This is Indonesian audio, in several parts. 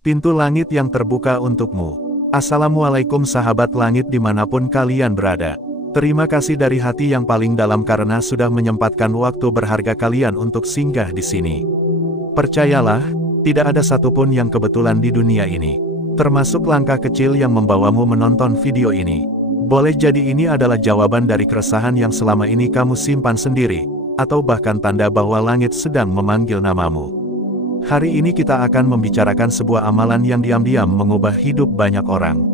Pintu langit yang terbuka untukmu. Assalamualaikum sahabat langit dimanapun kalian berada. Terima kasih dari hati yang paling dalam karena sudah menyempatkan waktu berharga kalian untuk singgah di sini. Percayalah, tidak ada satupun yang kebetulan di dunia ini. Termasuk langkah kecil yang membawamu menonton video ini. Boleh jadi ini adalah jawaban dari keresahan yang selama ini kamu simpan sendiri, atau bahkan tanda bahwa langit sedang memanggil namamu. Hari ini kita akan membicarakan sebuah amalan yang diam-diam mengubah hidup banyak orang.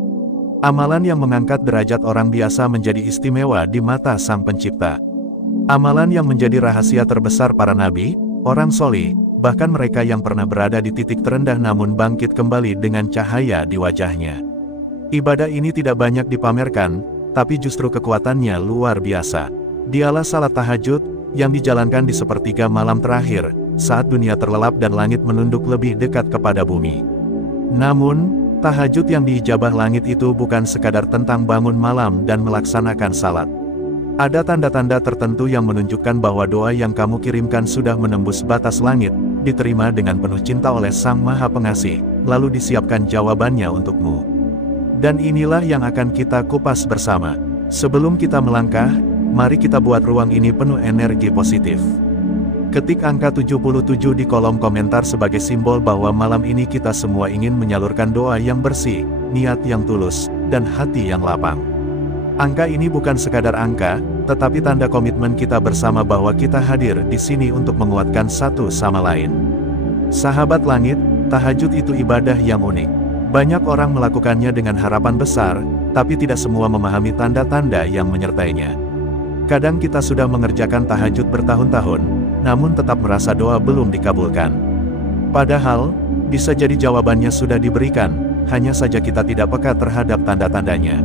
Amalan yang mengangkat derajat orang biasa menjadi istimewa di mata Sang Pencipta. Amalan yang menjadi rahasia terbesar para nabi, orang soleh, bahkan mereka yang pernah berada di titik terendah namun bangkit kembali dengan cahaya di wajahnya. Ibadah ini tidak banyak dipamerkan, tapi justru kekuatannya luar biasa. Dialah salat tahajud, yang dijalankan di sepertiga malam terakhir, saat dunia terlelap dan langit menunduk lebih dekat kepada bumi. Namun, tahajud yang diijabah langit itu bukan sekadar tentang bangun malam dan melaksanakan salat. Ada tanda-tanda tertentu yang menunjukkan bahwa doa yang kamu kirimkan sudah menembus batas langit, diterima dengan penuh cinta oleh Sang Maha Pengasih, lalu disiapkan jawabannya untukmu. Dan inilah yang akan kita kupas bersama. Sebelum kita melangkah, mari kita buat ruang ini penuh energi positif. Ketik angka 77 di kolom komentar sebagai simbol bahwa malam ini kita semua ingin menyalurkan doa yang bersih, niat yang tulus, dan hati yang lapang. Angka ini bukan sekadar angka, tetapi tanda komitmen kita bersama bahwa kita hadir di sini untuk menguatkan satu sama lain. Sahabat langit, tahajud itu ibadah yang unik. Banyak orang melakukannya dengan harapan besar, tapi tidak semua memahami tanda-tanda yang menyertainya. Kadang kita sudah mengerjakan tahajud bertahun-tahun, namun tetap merasa doa belum dikabulkan. Padahal, bisa jadi jawabannya sudah diberikan, hanya saja kita tidak peka terhadap tanda-tandanya.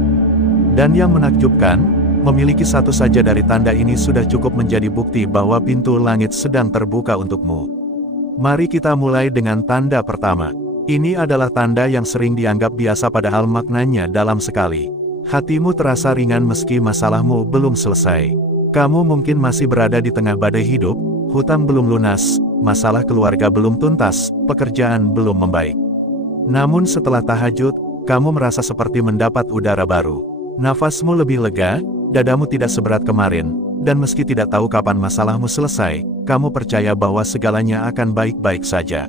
Dan yang menakjubkan, memiliki satu saja dari tanda ini sudah cukup menjadi bukti bahwa pintu langit sedang terbuka untukmu. Mari kita mulai dengan tanda pertama. Ini adalah tanda yang sering dianggap biasa padahal maknanya dalam sekali. Hatimu terasa ringan meski masalahmu belum selesai. Kamu mungkin masih berada di tengah badai hidup, hutang belum lunas, masalah keluarga belum tuntas, pekerjaan belum membaik. Namun setelah tahajud, kamu merasa seperti mendapat udara baru. Nafasmu lebih lega, dadamu tidak seberat kemarin, dan meski tidak tahu kapan masalahmu selesai, kamu percaya bahwa segalanya akan baik-baik saja.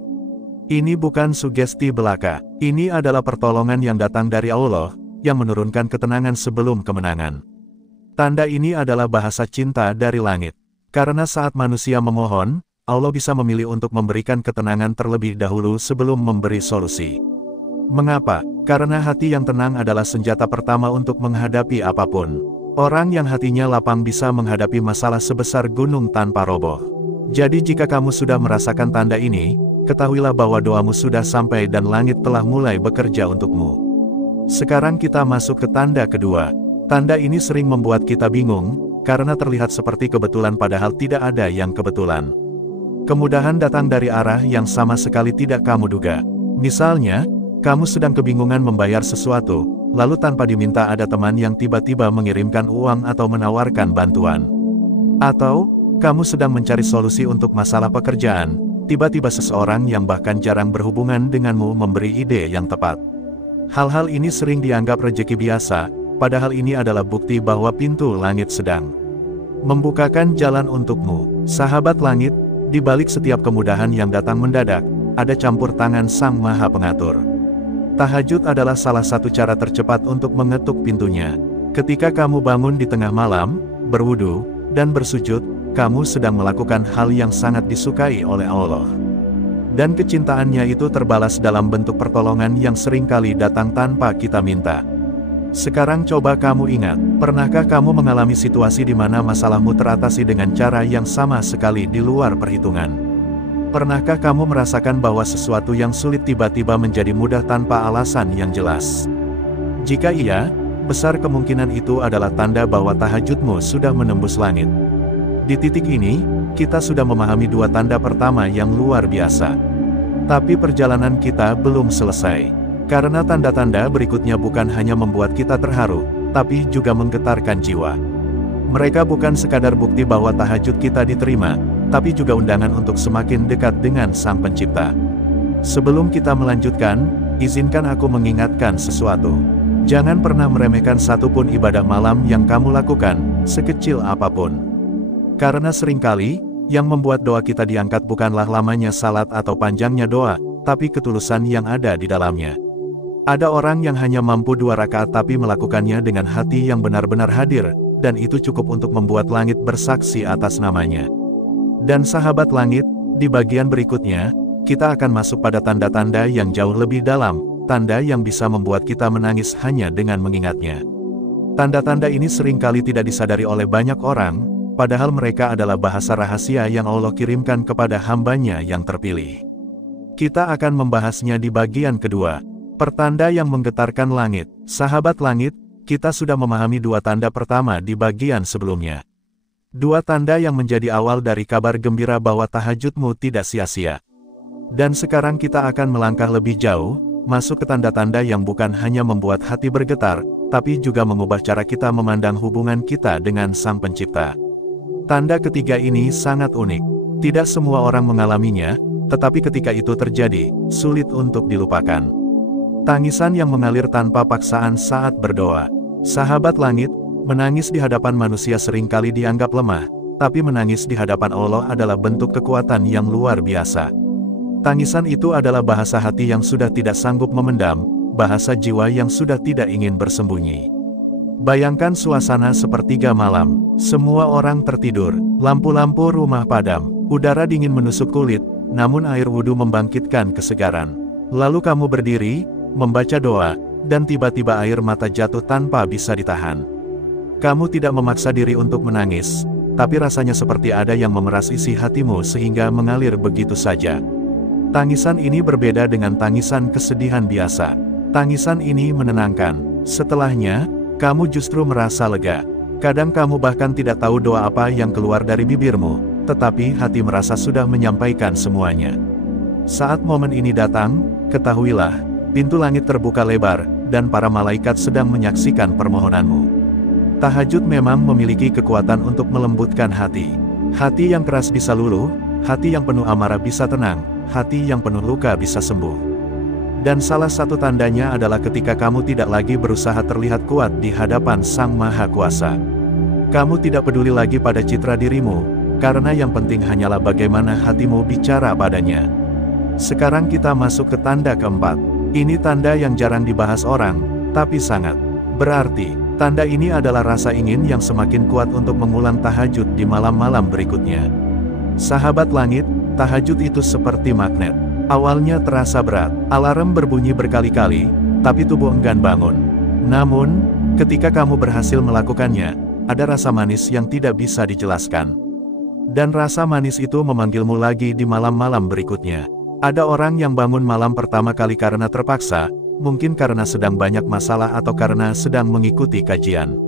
Ini bukan sugesti belaka, ini adalah pertolongan yang datang dari Allah, yang menurunkan ketenangan sebelum kemenangan. Tanda ini adalah bahasa cinta dari langit. Karena saat manusia memohon, Allah bisa memilih untuk memberikan ketenangan terlebih dahulu sebelum memberi solusi. Mengapa? Karena hati yang tenang adalah senjata pertama untuk menghadapi apapun. Orang yang hatinya lapang bisa menghadapi masalah sebesar gunung tanpa roboh. Jadi jika kamu sudah merasakan tanda ini, ketahuilah bahwa doamu sudah sampai dan langit telah mulai bekerja untukmu. Sekarang kita masuk ke tanda kedua. Tanda ini sering membuat kita bingung, karena terlihat seperti kebetulan padahal tidak ada yang kebetulan. Kemudahan datang dari arah yang sama sekali tidak kamu duga. Misalnya, kamu sedang kebingungan membayar sesuatu, lalu tanpa diminta ada teman yang tiba-tiba mengirimkan uang atau menawarkan bantuan. Atau, kamu sedang mencari solusi untuk masalah pekerjaan, tiba-tiba seseorang yang bahkan jarang berhubungan denganmu memberi ide yang tepat. Hal-hal ini sering dianggap rejeki biasa, padahal ini adalah bukti bahwa pintu langit sedang membukakan jalan untukmu. Sahabat langit, di balik setiap kemudahan yang datang mendadak, ada campur tangan Sang Maha Pengatur. Tahajud adalah salah satu cara tercepat untuk mengetuk pintunya. Ketika kamu bangun di tengah malam, berwudu, dan bersujud, kamu sedang melakukan hal yang sangat disukai oleh Allah. Dan kecintaannya itu terbalas dalam bentuk pertolongan yang seringkali datang tanpa kita minta. Sekarang coba kamu ingat, pernahkah kamu mengalami situasi di mana masalahmu teratasi dengan cara yang sama sekali di luar perhitungan? Pernahkah kamu merasakan bahwa sesuatu yang sulit tiba-tiba menjadi mudah tanpa alasan yang jelas? Jika iya, besar kemungkinan itu adalah tanda bahwa tahajudmu sudah menembus langit. Di titik ini, kita sudah memahami dua tanda pertama yang luar biasa. Tapi perjalanan kita belum selesai. Karena tanda-tanda berikutnya bukan hanya membuat kita terharu, tapi juga menggetarkan jiwa. Mereka bukan sekadar bukti bahwa tahajud kita diterima, tapi juga undangan untuk semakin dekat dengan Sang Pencipta. Sebelum kita melanjutkan, izinkan aku mengingatkan sesuatu. Jangan pernah meremehkan satupun ibadah malam yang kamu lakukan, sekecil apapun. Karena seringkali, yang membuat doa kita diangkat bukanlah lamanya salat atau panjangnya doa, tapi ketulusan yang ada di dalamnya. Ada orang yang hanya mampu 2 rakaat tapi melakukannya dengan hati yang benar-benar hadir, dan itu cukup untuk membuat langit bersaksi atas namanya. Dan sahabat langit, di bagian berikutnya, kita akan masuk pada tanda-tanda yang jauh lebih dalam, tanda yang bisa membuat kita menangis hanya dengan mengingatnya. Tanda-tanda ini seringkali tidak disadari oleh banyak orang, padahal mereka adalah bahasa rahasia yang Allah kirimkan kepada hamba-Nya yang terpilih. Kita akan membahasnya di bagian kedua. Pertanda yang menggetarkan langit. Sahabat langit, kita sudah memahami 2 tanda pertama di bagian sebelumnya. 2 tanda yang menjadi awal dari kabar gembira bahwa tahajudmu tidak sia-sia. Dan sekarang kita akan melangkah lebih jauh, masuk ke tanda-tanda yang bukan hanya membuat hati bergetar, tapi juga mengubah cara kita memandang hubungan kita dengan Sang Pencipta. Tanda ketiga ini sangat unik. Tidak semua orang mengalaminya, tetapi ketika itu terjadi, sulit untuk dilupakan. Tangisan yang mengalir tanpa paksaan saat berdoa. Sahabat langit, menangis di hadapan manusia seringkali dianggap lemah, tapi menangis di hadapan Allah adalah bentuk kekuatan yang luar biasa. Tangisan itu adalah bahasa hati yang sudah tidak sanggup memendam, bahasa jiwa yang sudah tidak ingin bersembunyi. Bayangkan suasana sepertiga malam, semua orang tertidur, lampu-lampu rumah padam, udara dingin menusuk kulit, namun air wudhu membangkitkan kesegaran. Lalu kamu berdiri, membaca doa, dan tiba-tiba air mata jatuh tanpa bisa ditahan. Kamu tidak memaksa diri untuk menangis, tapi rasanya seperti ada yang memeras isi hatimu sehingga mengalir begitu saja. Tangisan ini berbeda dengan tangisan kesedihan biasa. Tangisan ini menenangkan. Setelahnya, kamu justru merasa lega. Kadang kamu bahkan tidak tahu doa apa yang keluar dari bibirmu, tetapi hati merasa sudah menyampaikan semuanya. Saat momen ini datang, ketahuilah, pintu langit terbuka lebar, dan para malaikat sedang menyaksikan permohonanmu. Tahajud memang memiliki kekuatan untuk melembutkan hati. Hati yang keras bisa luluh, hati yang penuh amarah bisa tenang, hati yang penuh luka bisa sembuh. Dan salah satu tandanya adalah ketika kamu tidak lagi berusaha terlihat kuat di hadapan Sang Maha Kuasa. Kamu tidak peduli lagi pada citra dirimu, karena yang penting hanyalah bagaimana hatimu bicara padanya. Sekarang kita masuk ke tanda keempat. Ini tanda yang jarang dibahas orang, tapi sangat berarti. Tanda ini adalah rasa ingin yang semakin kuat untuk mengulang tahajud di malam-malam berikutnya. Sahabat langit, tahajud itu seperti magnet. Awalnya terasa berat, alarm berbunyi berkali-kali, tapi tubuh enggan bangun. Namun, ketika kamu berhasil melakukannya, ada rasa manis yang tidak bisa dijelaskan. Dan rasa manis itu memanggilmu lagi di malam-malam berikutnya. Ada orang yang bangun malam pertama kali karena terpaksa, mungkin karena sedang banyak masalah atau karena sedang mengikuti kajian.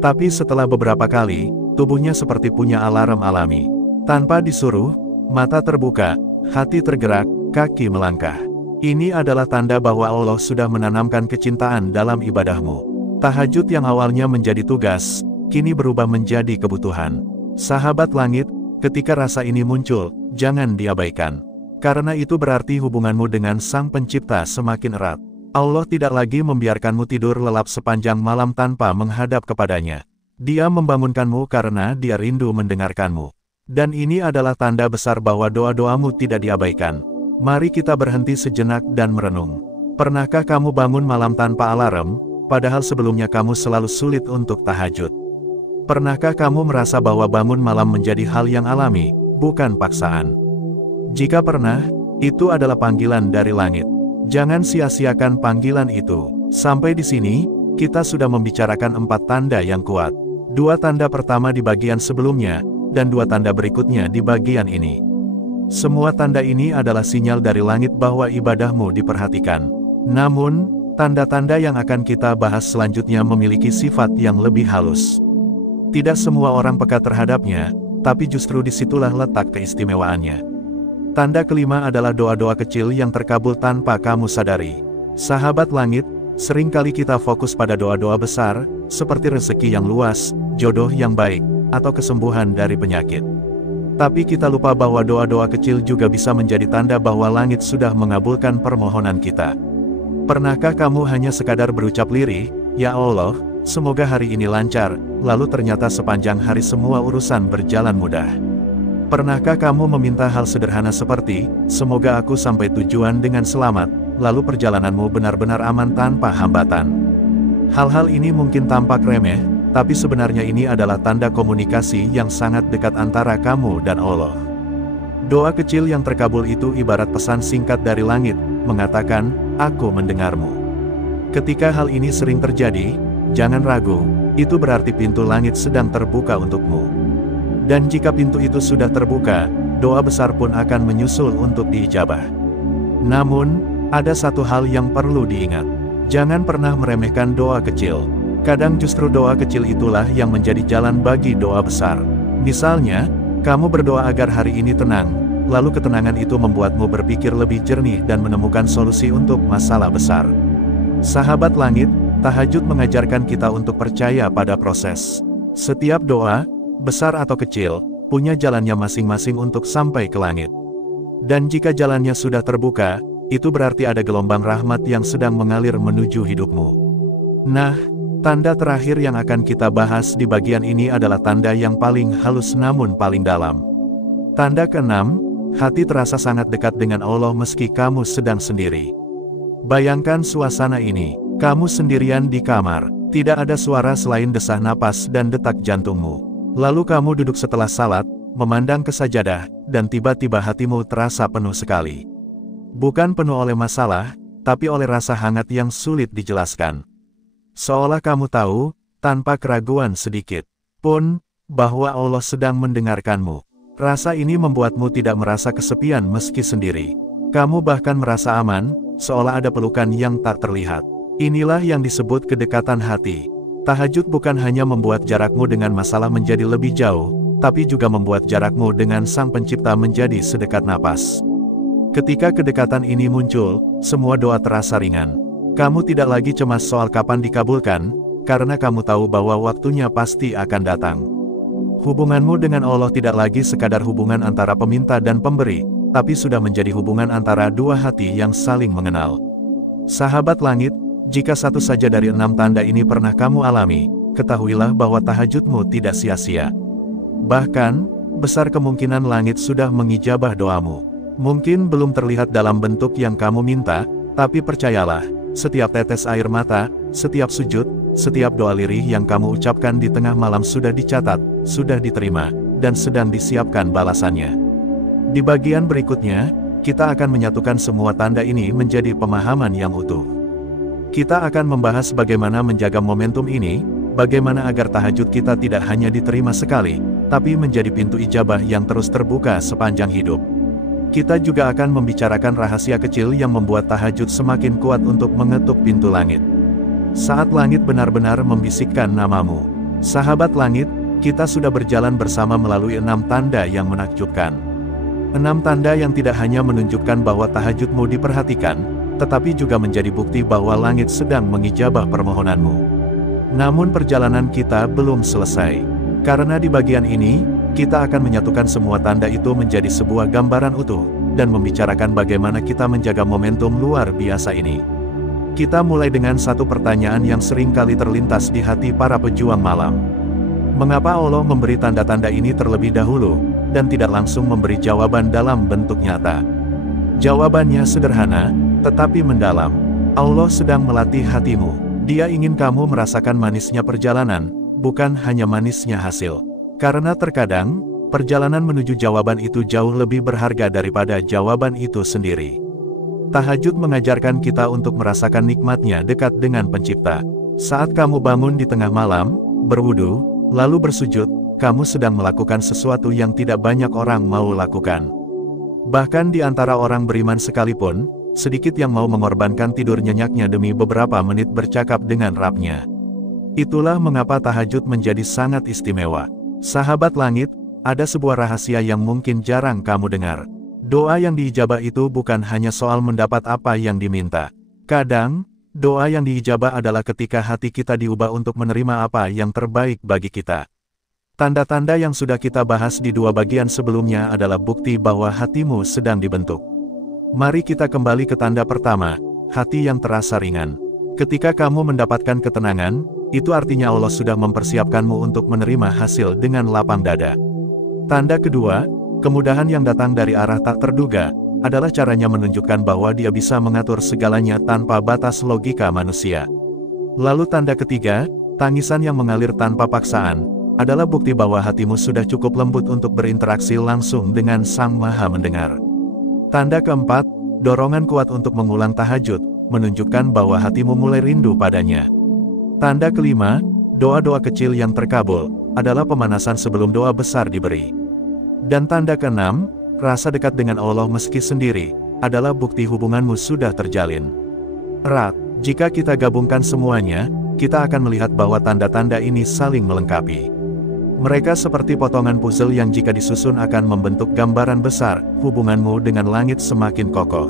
Tapi setelah beberapa kali, tubuhnya seperti punya alarm alami. Tanpa disuruh, mata terbuka, hati tergerak, kaki melangkah. Ini adalah tanda bahwa Allah sudah menanamkan kecintaan dalam ibadahmu. Tahajud yang awalnya menjadi tugas, kini berubah menjadi kebutuhan. Sahabat langit, ketika rasa ini muncul, jangan diabaikan. Karena itu berarti hubunganmu dengan Sang Pencipta semakin erat. Allah tidak lagi membiarkanmu tidur lelap sepanjang malam tanpa menghadap kepadanya. Dia membangunkanmu karena Dia rindu mendengarkanmu. Dan ini adalah tanda besar bahwa doa-doamu tidak diabaikan. Mari kita berhenti sejenak dan merenung. Pernahkah kamu bangun malam tanpa alarm, padahal sebelumnya kamu selalu sulit untuk tahajud? Pernahkah kamu merasa bahwa bangun malam menjadi hal yang alami, bukan paksaan? Jika pernah, itu adalah panggilan dari langit. Jangan sia-siakan panggilan itu. Sampai di sini, kita sudah membicarakan 4 tanda yang kuat. 2 tanda pertama di bagian sebelumnya, dan 2 tanda berikutnya di bagian ini. Semua tanda ini adalah sinyal dari langit bahwa ibadahmu diperhatikan. Namun, tanda-tanda yang akan kita bahas selanjutnya memiliki sifat yang lebih halus. Tidak semua orang peka terhadapnya, tapi justru disitulah letak keistimewaannya. Tanda kelima adalah doa-doa kecil yang terkabul tanpa kamu sadari. Sahabat langit, seringkali kita fokus pada doa-doa besar, seperti rezeki yang luas, jodoh yang baik, atau kesembuhan dari penyakit. Tapi kita lupa bahwa doa-doa kecil juga bisa menjadi tanda bahwa langit sudah mengabulkan permohonan kita. Pernahkah kamu hanya sekadar berucap lirih, "Ya Allah, semoga hari ini lancar," lalu ternyata sepanjang hari semua urusan berjalan mudah? Pernahkah kamu meminta hal sederhana seperti, "Semoga aku sampai tujuan dengan selamat," lalu perjalananmu benar-benar aman tanpa hambatan? Hal-hal ini mungkin tampak remeh, tapi sebenarnya ini adalah tanda komunikasi yang sangat dekat antara kamu dan Allah. Doa kecil yang terkabul itu ibarat pesan singkat dari langit, mengatakan, "Aku mendengarmu." Ketika hal ini sering terjadi, jangan ragu, itu berarti pintu langit sedang terbuka untukmu. Dan jika pintu itu sudah terbuka, doa besar pun akan menyusul untuk diijabah. Namun, ada satu hal yang perlu diingat. Jangan pernah meremehkan doa kecil. Kadang justru doa kecil itulah yang menjadi jalan bagi doa besar. Misalnya, kamu berdoa agar hari ini tenang, lalu ketenangan itu membuatmu berpikir lebih jernih dan menemukan solusi untuk masalah besar. Sahabat langit, tahajud mengajarkan kita untuk percaya pada proses. Setiap doa, besar atau kecil, punya jalannya masing-masing untuk sampai ke langit. Dan jika jalannya sudah terbuka, itu berarti ada gelombang rahmat yang sedang mengalir menuju hidupmu. Nah, tanda terakhir yang akan kita bahas di bagian ini adalah tanda yang paling halus namun paling dalam. Tanda keenam, hati terasa sangat dekat dengan Allah meski kamu sedang sendiri. Bayangkan suasana ini, kamu sendirian di kamar, tidak ada suara selain desah napas dan detak jantungmu. Lalu kamu duduk setelah salat, memandang ke sajadah, dan tiba-tiba hatimu terasa penuh sekali. Bukan penuh oleh masalah, tapi oleh rasa hangat yang sulit dijelaskan. Seolah kamu tahu, tanpa keraguan sedikit pun, bahwa Allah sedang mendengarkanmu. Rasa ini membuatmu tidak merasa kesepian meski sendiri. Kamu bahkan merasa aman, seolah ada pelukan yang tak terlihat. Inilah yang disebut kedekatan hati. Tahajud bukan hanya membuat jarakmu dengan masalah menjadi lebih jauh, tapi juga membuat jarakmu dengan Sang Pencipta menjadi sedekat napas. Ketika kedekatan ini muncul, semua doa terasa ringan. Kamu tidak lagi cemas soal kapan dikabulkan, karena kamu tahu bahwa waktunya pasti akan datang. Hubunganmu dengan Allah tidak lagi sekadar hubungan antara peminta dan pemberi, tapi sudah menjadi hubungan antara dua hati yang saling mengenal. Sahabat langit, jika satu saja dari 6 tanda ini pernah kamu alami, ketahuilah bahwa tahajudmu tidak sia-sia. Bahkan, besar kemungkinan langit sudah mengijabah doamu. Mungkin belum terlihat dalam bentuk yang kamu minta, tapi percayalah, setiap tetes air mata, setiap sujud, setiap doa lirih yang kamu ucapkan di tengah malam sudah dicatat, sudah diterima, dan sedang disiapkan balasannya. Di bagian berikutnya, kita akan menyatukan semua tanda ini menjadi pemahaman yang utuh. Kita akan membahas bagaimana menjaga momentum ini, bagaimana agar tahajud kita tidak hanya diterima sekali, tapi menjadi pintu ijabah yang terus terbuka sepanjang hidup. Kita juga akan membicarakan rahasia kecil yang membuat tahajud semakin kuat untuk mengetuk pintu langit. Saat langit benar-benar membisikkan namamu. Sahabat langit, kita sudah berjalan bersama melalui 6 tanda yang menakjubkan. 6 tanda yang tidak hanya menunjukkan bahwa tahajudmu diperhatikan, tetapi juga menjadi bukti bahwa langit sedang mengijabah permohonanmu. Namun perjalanan kita belum selesai. Karena di bagian ini, kita akan menyatukan semua tanda itu menjadi sebuah gambaran utuh, dan membicarakan bagaimana kita menjaga momentum luar biasa ini. Kita mulai dengan satu pertanyaan yang sering kali terlintas di hati para pejuang malam. Mengapa Allah memberi tanda-tanda ini terlebih dahulu, dan tidak langsung memberi jawaban dalam bentuk nyata? Jawabannya sederhana, tetapi mendalam. Allah sedang melatih hatimu. Dia ingin kamu merasakan manisnya perjalanan, bukan hanya manisnya hasil. Karena terkadang, perjalanan menuju jawaban itu jauh lebih berharga daripada jawaban itu sendiri. Tahajud mengajarkan kita untuk merasakan nikmatnya dekat dengan Pencipta. Saat kamu bangun di tengah malam, berwudu, lalu bersujud, kamu sedang melakukan sesuatu yang tidak banyak orang mau lakukan. Bahkan di antara orang beriman sekalipun, sedikit yang mau mengorbankan tidur nyenyaknya demi beberapa menit bercakap dengan Rabb-nya. Itulah mengapa tahajud menjadi sangat istimewa. Sahabat langit, ada sebuah rahasia yang mungkin jarang kamu dengar. Doa yang diijabah itu bukan hanya soal mendapat apa yang diminta. Kadang, doa yang diijabah adalah ketika hati kita diubah untuk menerima apa yang terbaik bagi kita. Tanda-tanda yang sudah kita bahas di dua bagian sebelumnya adalah bukti bahwa hatimu sedang dibentuk. Mari kita kembali ke tanda pertama, hati yang terasa ringan. Ketika kamu mendapatkan ketenangan, itu artinya Allah sudah mempersiapkanmu untuk menerima hasil dengan lapang dada. Tanda kedua, kemudahan yang datang dari arah tak terduga, adalah caranya menunjukkan bahwa Dia bisa mengatur segalanya tanpa batas logika manusia. Lalu tanda ketiga, tangisan yang mengalir tanpa paksaan, adalah bukti bahwa hatimu sudah cukup lembut untuk berinteraksi langsung dengan Sang Maha Mendengar. Tanda keempat, dorongan kuat untuk mengulang tahajud, menunjukkan bahwa hatimu mulai rindu padanya. Tanda kelima, doa-doa kecil yang terkabul, adalah pemanasan sebelum doa besar diberi. Dan tanda keenam, rasa dekat dengan Allah meski sendiri, adalah bukti hubunganmu sudah terjalin erat. Jika kita gabungkan semuanya, kita akan melihat bahwa tanda-tanda ini saling melengkapi. Mereka seperti potongan puzzle yang jika disusun akan membentuk gambaran besar, hubunganmu dengan langit semakin kokoh.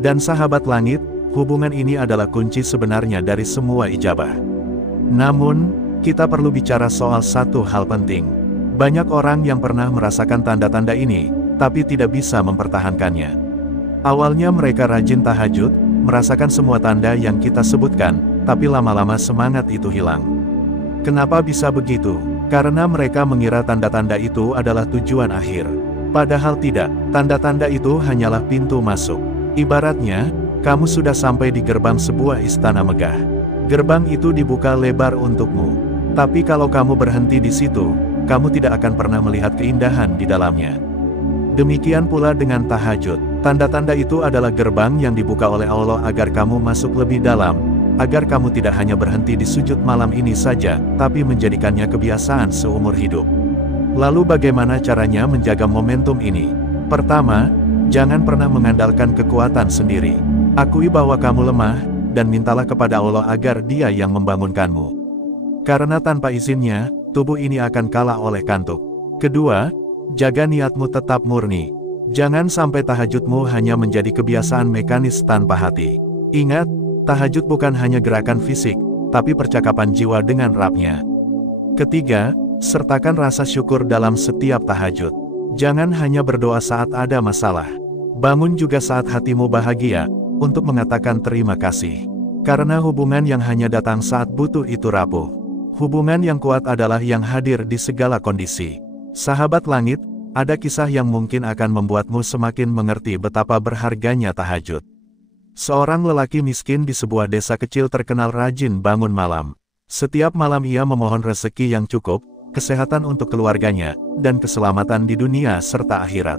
Dan sahabat langit, hubungan ini adalah kunci sebenarnya dari semua ijabah. Namun, kita perlu bicara soal satu hal penting. Banyak orang yang pernah merasakan tanda-tanda ini, tapi tidak bisa mempertahankannya. Awalnya mereka rajin tahajud, merasakan semua tanda yang kita sebutkan, tapi lama-lama semangat itu hilang. Kenapa bisa begitu? Karena mereka mengira tanda-tanda itu adalah tujuan akhir. Padahal tidak, tanda-tanda itu hanyalah pintu masuk. Ibaratnya, kamu sudah sampai di gerbang sebuah istana megah. Gerbang itu dibuka lebar untukmu. Tapi kalau kamu berhenti di situ, kamu tidak akan pernah melihat keindahan di dalamnya. Demikian pula dengan tahajud. Tanda-tanda itu adalah gerbang yang dibuka oleh Allah agar kamu masuk lebih dalam, agar kamu tidak hanya berhenti di sujud malam ini saja, tapi menjadikannya kebiasaan seumur hidup. Lalu bagaimana caranya menjaga momentum ini? Pertama, jangan pernah mengandalkan kekuatan sendiri. Akui bahwa kamu lemah, dan mintalah kepada Allah agar Dia yang membangunkanmu. Karena tanpa izinnya, tubuh ini akan kalah oleh kantuk. Kedua, jaga niatmu tetap murni. Jangan sampai tahajudmu hanya menjadi kebiasaan mekanis tanpa hati. Ingat, tahajud bukan hanya gerakan fisik, tapi percakapan jiwa dengan Rabb-Nya. Ketiga, sertakan rasa syukur dalam setiap tahajud. Jangan hanya berdoa saat ada masalah. Bangun juga saat hatimu bahagia, untuk mengatakan terima kasih. Karena hubungan yang hanya datang saat butuh itu rapuh. Hubungan yang kuat adalah yang hadir di segala kondisi. Sahabat langit, ada kisah yang mungkin akan membuatmu semakin mengerti betapa berharganya tahajud. Seorang lelaki miskin di sebuah desa kecil terkenal rajin bangun malam. Setiap malam ia memohon rezeki yang cukup, kesehatan untuk keluarganya, dan keselamatan di dunia serta akhirat.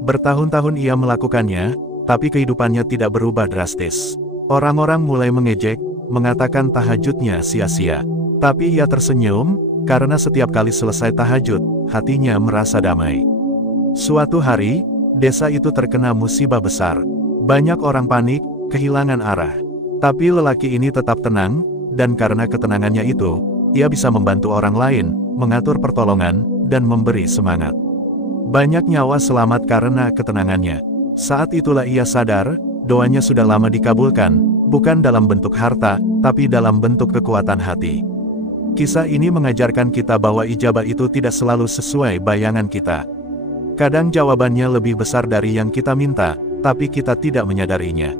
Bertahun-tahun ia melakukannya, tapi kehidupannya tidak berubah drastis. Orang-orang mulai mengejek, mengatakan tahajudnya sia-sia. Tapi ia tersenyum, karena setiap kali selesai tahajud, hatinya merasa damai. Suatu hari, desa itu terkena musibah besar. Banyak orang panik, kehilangan arah. Tapi lelaki ini tetap tenang, dan karena ketenangannya itu, ia bisa membantu orang lain, mengatur pertolongan, dan memberi semangat. Banyak nyawa selamat karena ketenangannya. Saat itulah ia sadar, doanya sudah lama dikabulkan, bukan dalam bentuk harta, tapi dalam bentuk kekuatan hati. Kisah ini mengajarkan kita bahwa ijabah itu tidak selalu sesuai bayangan kita. Kadang jawabannya lebih besar dari yang kita minta, tapi kita tidak menyadarinya.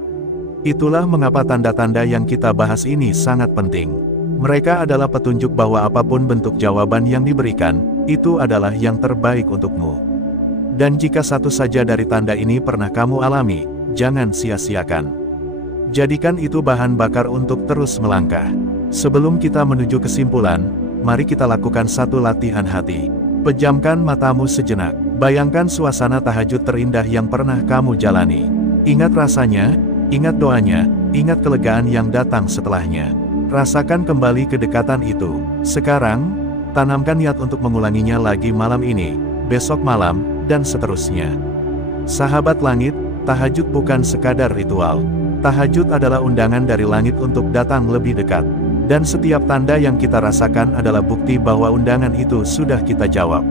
Itulah mengapa tanda-tanda yang kita bahas ini sangat penting. Mereka adalah petunjuk bahwa apapun bentuk jawaban yang diberikan, itu adalah yang terbaik untukmu. Dan jika satu saja dari tanda ini pernah kamu alami, jangan sia-siakan. Jadikan itu bahan bakar untuk terus melangkah. Sebelum kita menuju kesimpulan, mari kita lakukan satu latihan hati. Pejamkan matamu sejenak. Bayangkan suasana tahajud terindah yang pernah kamu jalani. Ingat rasanya, ingat doanya, ingat kelegaan yang datang setelahnya. Rasakan kembali kedekatan itu. Sekarang, tanamkan niat untuk mengulanginya lagi malam ini, besok malam, dan seterusnya. Sahabat langit, tahajud bukan sekadar ritual. Tahajud adalah undangan dari langit untuk datang lebih dekat. Dan setiap tanda yang kita rasakan adalah bukti bahwa undangan itu sudah kita jawab.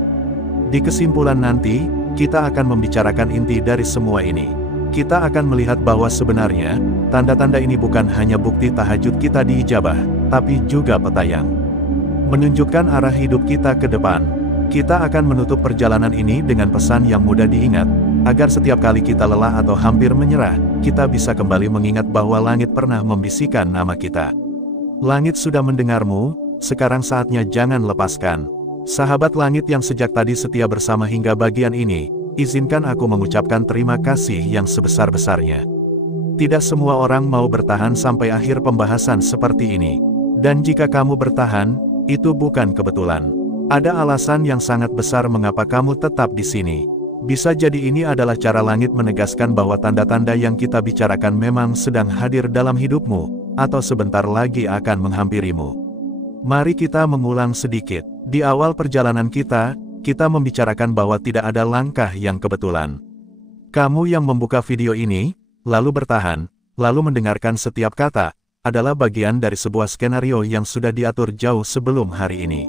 Di kesimpulan nanti, kita akan membicarakan inti dari semua ini. Kita akan melihat bahwa sebenarnya, tanda-tanda ini bukan hanya bukti tahajud kita diijabah, tapi juga petayang menunjukkan arah hidup kita ke depan. Kita akan menutup perjalanan ini dengan pesan yang mudah diingat, agar setiap kali kita lelah atau hampir menyerah, kita bisa kembali mengingat bahwa langit pernah membisikkan nama kita. Langit sudah mendengarmu, sekarang saatnya jangan lepaskan. Sahabat langit yang sejak tadi setia bersama hingga bagian ini, izinkan aku mengucapkan terima kasih yang sebesar-besarnya. Tidak semua orang mau bertahan sampai akhir pembahasan seperti ini. Dan jika kamu bertahan, itu bukan kebetulan. Ada alasan yang sangat besar mengapa kamu tetap di sini. Bisa jadi ini adalah cara langit menegaskan bahwa tanda-tanda yang kita bicarakan memang sedang hadir dalam hidupmu, atau sebentar lagi akan menghampirimu. Mari kita mengulang sedikit. Di awal perjalanan kita membicarakan bahwa tidak ada langkah yang kebetulan. Kamu yang membuka video ini, lalu bertahan, lalu mendengarkan setiap kata, adalah bagian dari sebuah skenario yang sudah diatur jauh sebelum hari ini.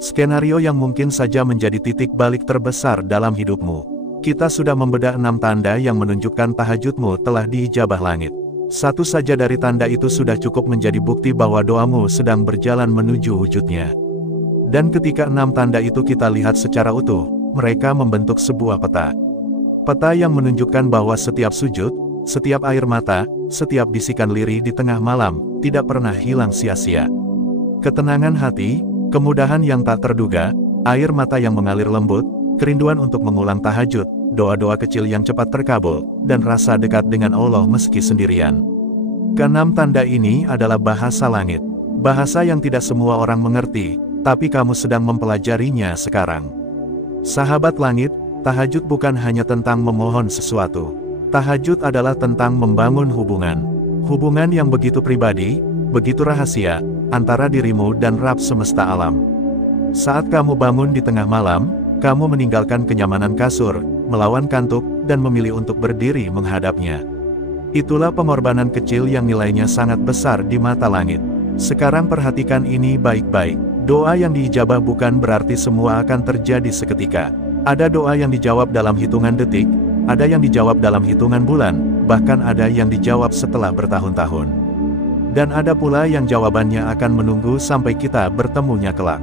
Skenario yang mungkin saja menjadi titik balik terbesar dalam hidupmu. Kita sudah membedah 6 tanda yang menunjukkan tahajudmu telah diijabah langit. Satu saja dari tanda itu sudah cukup menjadi bukti bahwa doamu sedang berjalan menuju wujudnya. Dan ketika 6 tanda itu kita lihat secara utuh, mereka membentuk sebuah peta. Peta yang menunjukkan bahwa setiap sujud, setiap air mata, setiap bisikan lirih di tengah malam, tidak pernah hilang sia-sia. Ketenangan hati, kemudahan yang tak terduga, air mata yang mengalir lembut, kerinduan untuk mengulang tahajud, doa-doa kecil yang cepat terkabul, dan rasa dekat dengan Allah meski sendirian. Keenam tanda ini adalah bahasa langit. Bahasa yang tidak semua orang mengerti, tapi kamu sedang mempelajarinya sekarang. Sahabat langit, tahajud bukan hanya tentang memohon sesuatu. Tahajud adalah tentang membangun hubungan. Hubungan yang begitu pribadi, begitu rahasia, antara dirimu dan Rabb semesta alam. Saat kamu bangun di tengah malam, kamu meninggalkan kenyamanan kasur, melawan kantuk, dan memilih untuk berdiri menghadapnya. Itulah pengorbanan kecil yang nilainya sangat besar di mata langit. Sekarang perhatikan ini baik-baik. Doa yang diijabah bukan berarti semua akan terjadi seketika. Ada doa yang dijawab dalam hitungan detik, ada yang dijawab dalam hitungan bulan, bahkan ada yang dijawab setelah bertahun-tahun. Dan ada pula yang jawabannya akan menunggu sampai kita bertemunya kelak.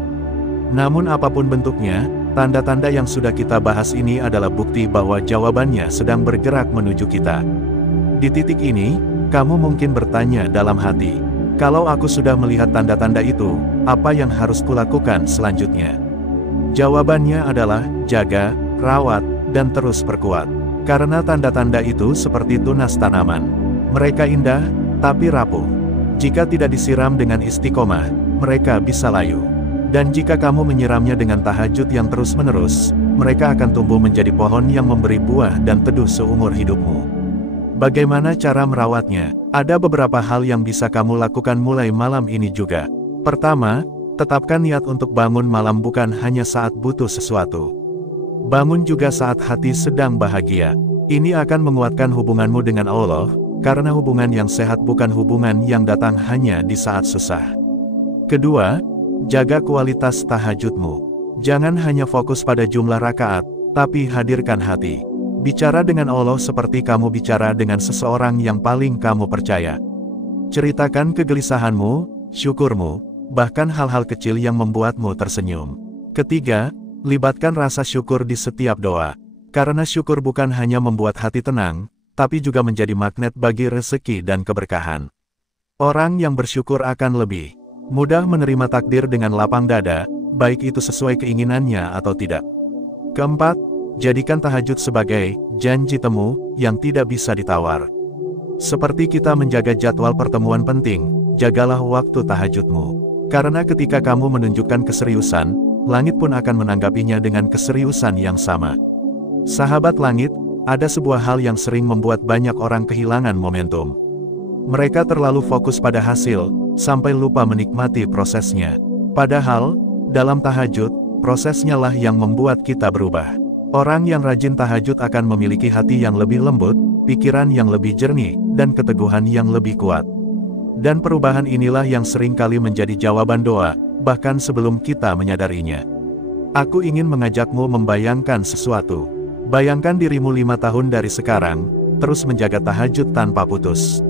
Namun apapun bentuknya, tanda-tanda yang sudah kita bahas ini adalah bukti bahwa jawabannya sedang bergerak menuju kita. Di titik ini, kamu mungkin bertanya dalam hati, kalau aku sudah melihat tanda-tanda itu, apa yang harus kulakukan selanjutnya? Jawabannya adalah, jaga, rawat, dan terus perkuat. Karena tanda-tanda itu seperti tunas tanaman. Mereka indah, tapi rapuh. Jika tidak disiram dengan istiqomah, mereka bisa layu. Dan jika kamu menyiramnya dengan tahajud yang terus-menerus, mereka akan tumbuh menjadi pohon yang memberi buah dan teduh seumur hidupmu. Bagaimana cara merawatnya? Ada beberapa hal yang bisa kamu lakukan mulai malam ini juga. Pertama, tetapkan niat untuk bangun malam bukan hanya saat butuh sesuatu. Bangun juga saat hati sedang bahagia. Ini akan menguatkan hubunganmu dengan Allah, karena hubungan yang sehat bukan hubungan yang datang hanya di saat susah. Kedua, jaga kualitas tahajudmu. Jangan hanya fokus pada jumlah rakaat, tapi hadirkan hati. Bicara dengan Allah seperti kamu bicara dengan seseorang yang paling kamu percaya. Ceritakan kegelisahanmu, syukurmu, bahkan hal-hal kecil yang membuatmu tersenyum. Ketiga, libatkan rasa syukur di setiap doa. Karena syukur bukan hanya membuat hati tenang, tapi juga menjadi magnet bagi rezeki dan keberkahan. Orang yang bersyukur akan lebih mudah menerima takdir dengan lapang dada, baik itu sesuai keinginannya atau tidak. Keempat, jadikan tahajud sebagai janji temu yang tidak bisa ditawar. Seperti kita menjaga jadwal pertemuan penting, jagalah waktu tahajudmu. Karena ketika kamu menunjukkan keseriusan, langit pun akan menanggapinya dengan keseriusan yang sama. Sahabat langit, ada sebuah hal yang sering membuat banyak orang kehilangan momentum. Mereka terlalu fokus pada hasil, sampai lupa menikmati prosesnya. Padahal, dalam tahajud, prosesnya lah yang membuat kita berubah. Orang yang rajin tahajud akan memiliki hati yang lebih lembut, pikiran yang lebih jernih, dan keteguhan yang lebih kuat. Dan perubahan inilah yang sering kali menjadi jawaban doa, bahkan sebelum kita menyadarinya. Aku ingin mengajakmu membayangkan sesuatu. Bayangkan dirimu 5 tahun dari sekarang, terus menjaga tahajud tanpa putus.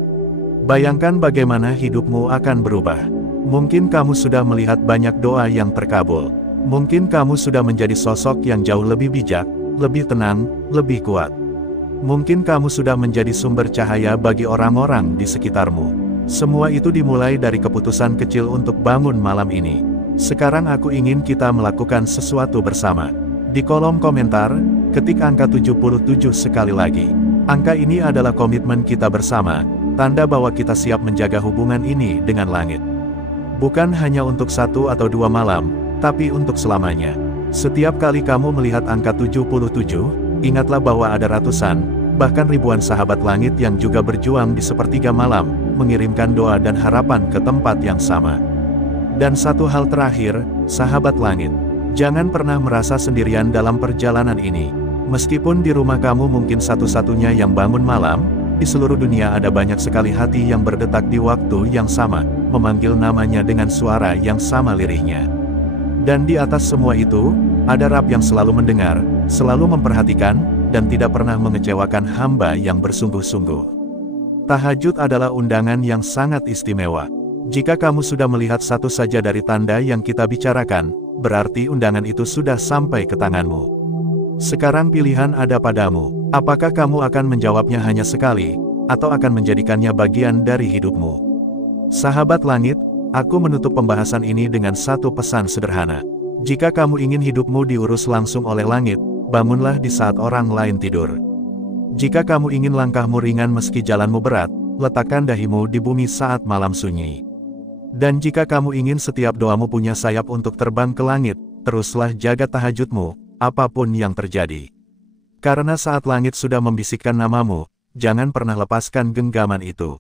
Bayangkan bagaimana hidupmu akan berubah. Mungkin kamu sudah melihat banyak doa yang terkabul. Mungkin kamu sudah menjadi sosok yang jauh lebih bijak, lebih tenang, lebih kuat. Mungkin kamu sudah menjadi sumber cahaya bagi orang-orang di sekitarmu. Semua itu dimulai dari keputusan kecil untuk bangun malam ini. Sekarang aku ingin kita melakukan sesuatu bersama. Di kolom komentar, ketik angka 77 sekali lagi. Angka ini adalah komitmen kita bersama, tanda bahwa kita siap menjaga hubungan ini dengan langit. Bukan hanya untuk 1 atau 2 malam, tapi untuk selamanya. Setiap kali kamu melihat angka 77, ingatlah bahwa ada ratusan, bahkan ribuan sahabat langit yang juga berjuang di sepertiga malam, mengirimkan doa dan harapan ke tempat yang sama. Dan satu hal terakhir, sahabat langit, jangan pernah merasa sendirian dalam perjalanan ini. Meskipun di rumah kamu mungkin satu-satunya yang bangun malam, di seluruh dunia ada banyak sekali hati yang berdetak di waktu yang sama, memanggil namanya dengan suara yang sama lirihnya. Dan di atas semua itu, ada Rabb yang selalu mendengar, selalu memperhatikan, dan tidak pernah mengecewakan hamba yang bersungguh-sungguh. Tahajud adalah undangan yang sangat istimewa. Jika kamu sudah melihat satu saja dari tanda yang kita bicarakan, berarti undangan itu sudah sampai ke tanganmu. Sekarang pilihan ada padamu, apakah kamu akan menjawabnya hanya sekali, atau akan menjadikannya bagian dari hidupmu. Sahabat langit, aku menutup pembahasan ini dengan satu pesan sederhana. Jika kamu ingin hidupmu diurus langsung oleh langit, bangunlah di saat orang lain tidur. Jika kamu ingin langkahmu ringan meski jalanmu berat, letakkan dahimu di bumi saat malam sunyi. Dan jika kamu ingin setiap doamu punya sayap untuk terbang ke langit, teruslah jaga tahajudmu, apapun yang terjadi. Karena saat langit sudah membisikkan namamu, jangan pernah lepaskan genggaman itu.